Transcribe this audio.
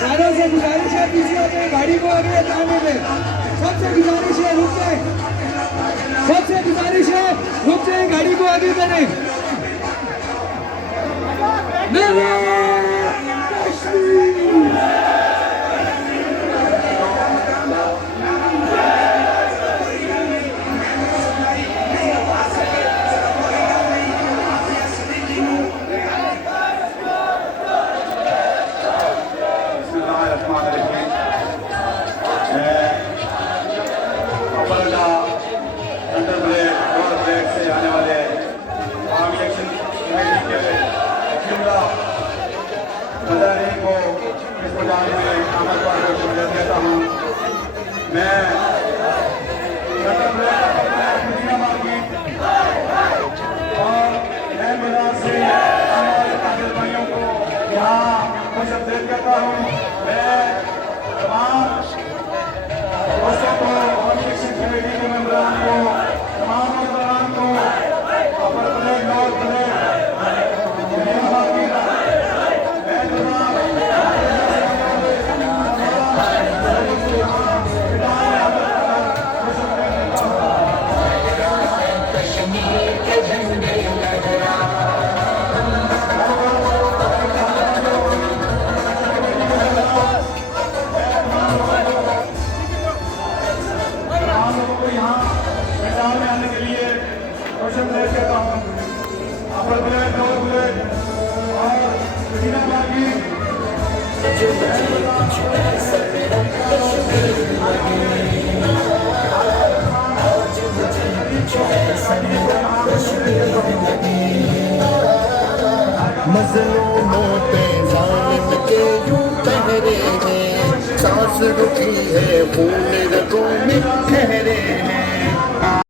सारों से गुजारिश है पीछे अपने गाड़ी को आगे हटाने में। सबसे गुजारिश है रुक जाए, सबसे गुजारिश है रुक जाए, गाड़ी को आगे करें। मज़लूमों पे ज़ालिम के यूं पहरे हैं, सांस रुकी है खून रगों में ठहरे हैं।